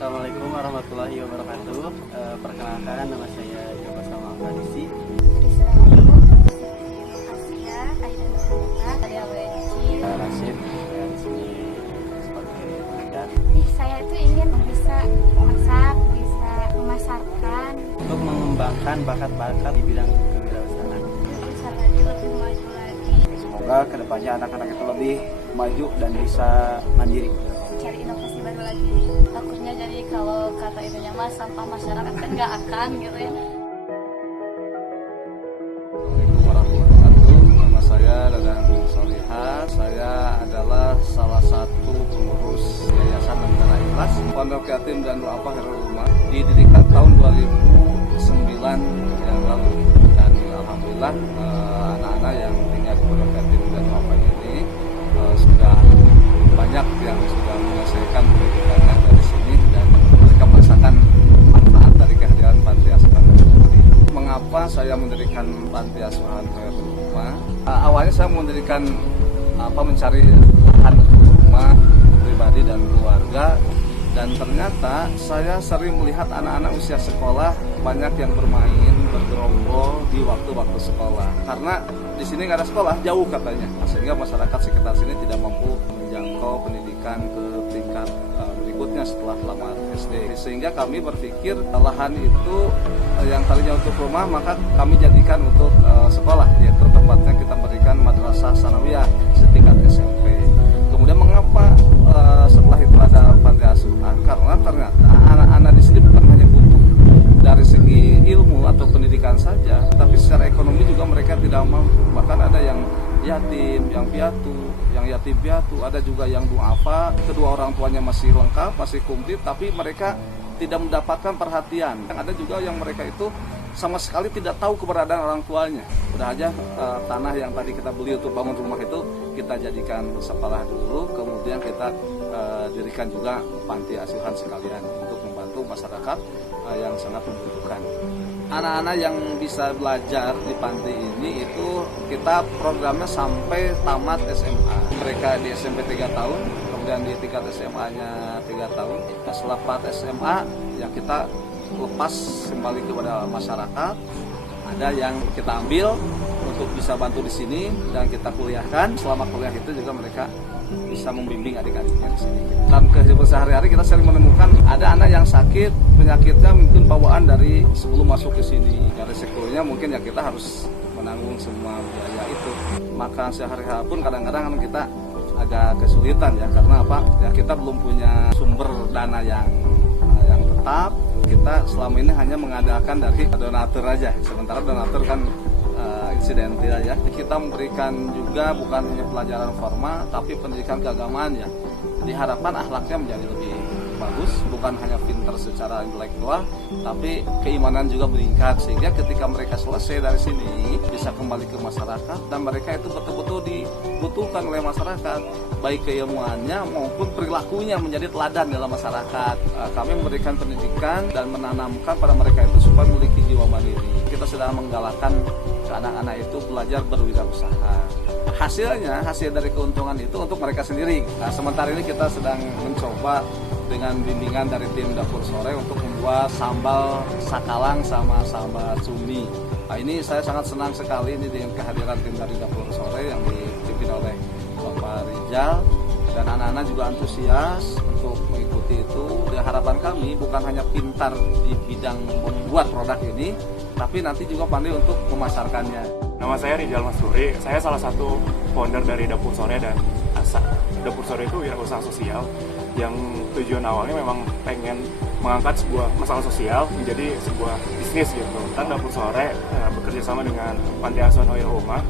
Assalamualaikum warahmatullahi wabarakatuh. Perkenalkan, nama saya Joko Sama Fadisi. Rasid, saya di sini sebagai pelajar. Saya itu ingin bisa masak, bisa memasarkan, Untuk mengembangkan bakat-bakat di bidang kewirausahaan. bisa lagi lebih maju lagi, Semoga kedepannya anak-anak itu lebih maju dan bisa mandiri. cari inovasi baru lagi. Takutnya jadi kalau kata itunya mas sampah masyarakat kan nggak akan gitu ya. Assalamualaikum warahmatullahi wabarakatuh. Nama saya Dadang Soliha. Saya adalah salah satu pengurus Yayasan Lentera Ikhlas Pondok Yatim dan Duafa Khairul Ummah. Didirikan tahun 2009 yang lalu. Dan alhamdulillah anak-anak yang tinggal di Pondok Yatim dan Duafa ini sudah banyak yang sudah menyelesaikan pendidikannya dari sini dan mereka merasakan manfaat dari kehadiran panti asuhan tersebut. Mengapa saya mendirikan panti asuhan Khairul Ummah? Awalnya saya mendirikan mencari lahan untuk rumah pribadi dan keluarga, dan ternyata saya sering melihat anak-anak usia sekolah banyak yang bermain bergerombol di waktu-waktu sekolah karena di sini nggak ada sekolah, jauh katanya, sehingga masyarakat sekitar sini tidak mampu menjangkau pendidikan ke tingkat berikutnya setelah lamar SD, sehingga kami berpikir lahan itu yang tadinya untuk rumah maka kami jadikan untuk sekolah, yaitu tempatnya kita berikan madrasah sanawiyah setingkat SMP. Kemudian mengapa setelah itu ada panti asuhan? Karena ternyata anak-anak di sini bukan hanya butuh dari segi ilmu atau pendidikan saja, tapi secara ekonomi juga mereka tidak mampu. Bahkan ada yang yatim, yang piatu, yang yatim piatu, ada juga yang duafa, kedua orang tuanya masih lengkap, masih komplit, tapi mereka tidak mendapatkan perhatian. Ada juga yang mereka itu sama sekali tidak tahu keberadaan orang tuanya. Udah aja tanah yang tadi kita beli untuk bangun rumah itu kita jadikan sekolah dulu, kemudian kita dirikan juga panti asuhan sekalian untuk membantu masyarakat yang sangat membutuhkan. Anak-anak yang bisa belajar di panti ini itu kita programnya sampai tamat SMA. Mereka di SMP 3 tahun, kemudian di tingkat SMA-nya 3 tahun. Setelah 4 SMA ya kita lepas kembali kepada masyarakat. Ada yang kita ambil untuk bisa bantu di sini dan kita kuliahkan. Selama kuliah itu juga mereka bisa membimbing adik-adiknya di sini. Dalam kehidupan sehari-hari kita sering menemukan ada anak yang sakit, penyakitnya mungkin bawaan dari sebelum masuk ke sini. Dari resikonya mungkin ya kita harus menanggung semua biaya itu. Maka sehari-hari pun kadang-kadang kita agak kesulitan ya, karena apa? Ya kita belum punya sumber dana yang tetap. Kita selama ini hanya mengandalkan dari donatur aja. Sementara donatur kan insidental ya. Kita memberikan juga bukan hanya pelajaran formal, tapi pendidikan keagamaan ya. Diharapkan akhlaknya menjadi lebih bagus, bukan hanya pintar secara intelektual, tapi keimanan juga meningkat, sehingga ketika mereka selesai dari sini bisa kembali ke masyarakat dan mereka itu betul-betul dibutuhkan oleh masyarakat, baik keilmuannya maupun perilakunya menjadi teladan dalam masyarakat. Kami memberikan pendidikan dan menanamkan pada mereka itu supaya memiliki jiwa mandiri. Kita sedang menggalakkan ke anak-anak itu belajar berwirausaha. Hasil dari keuntungan itu untuk mereka sendiri. Nah, sementara ini kita sedang mencoba dengan bimbingan dari tim Dapur Sore untuk membuat sambal sakalang sama sambal cumi. Nah, ini saya sangat senang sekali ini dengan kehadiran tim dari Dapur Sore yang dipimpin oleh Bapak Rijal, dan anak-anak juga antusias untuk mengikuti itu. Dan harapan kami bukan hanya pintar di bidang membuat produk ini, tapi nanti juga pandai untuk memasarkannya. Nama saya Rijal Masuri, saya salah satu founder dari Dapur Sore dan ASA. Dapur Sore itu wirausaha sosial yang tujuan awalnya memang pengen mengangkat sebuah masalah sosial menjadi sebuah bisnis gitu. Dan Dapur Sore bekerja sama dengan Panti Asuhan Khairul Ummah.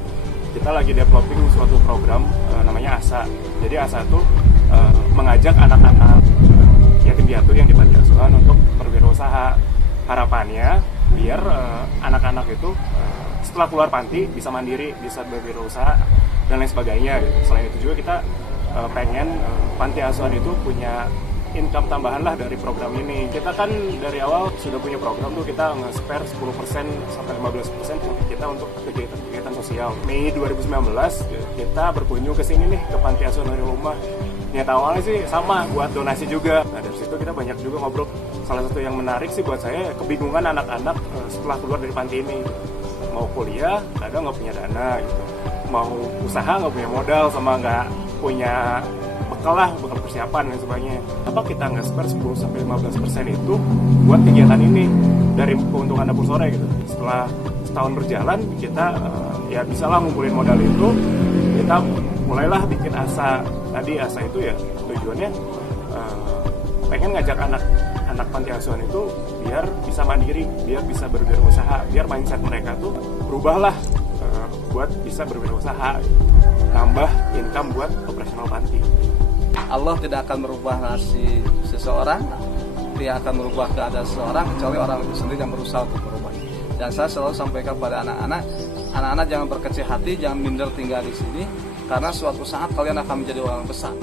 Kita lagi developing suatu program namanya ASA. Jadi ASA itu mengajak anak-anak yatim piatu yang di panti asuhan untuk berwirausaha. Harapannya biar anak-anak itu setelah keluar panti bisa mandiri, bisa berwirausaha dan lain sebagainya. Selain itu juga kita pengen panti asuhan itu punya income tambahan lah dari program ini. Kita kan dari awal sudah punya program tuh, kita nge-spare 10% sampai 15% kita untuk kegiatan sosial. Mei 2019 kita berkunjung ke sini nih, ke Panti Asuhan Nurul Ummah. Niat awalnya sih sama, buat donasi juga. Nah dari situ kita banyak juga ngobrol. Salah satu yang menarik sih buat saya, kebingungan anak-anak setelah keluar dari panti ini. Mau kuliah, kadang nggak punya dana gitu. Mau usaha nggak punya modal, sama nggak punya bekal persiapan dan sebagainya. Apa kita nggak spare 10-15% itu buat kegiatan ini dari keuntungan dapur sore gitu. Setelah setahun berjalan, kita ya bisalah ngumpulin modal itu, kita mulailah bikin asa. Tadi asa itu ya tujuannya pengen ngajak anak panti asuhan itu biar bisa mandiri, biar bisa berwirausaha, biar mindset mereka tuh berubahlah buat bisa berwirausaha, nambah income buat operasional panti. Allah tidak akan merubah nasib seseorang, tidak akan merubah keadaan seseorang kecuali orang itu sendiri yang berusaha untuk merubah. Dan saya selalu sampaikan pada anak-anak jangan berkecil hati, jangan minder tinggal di sini, karena suatu saat kalian akan menjadi orang besar.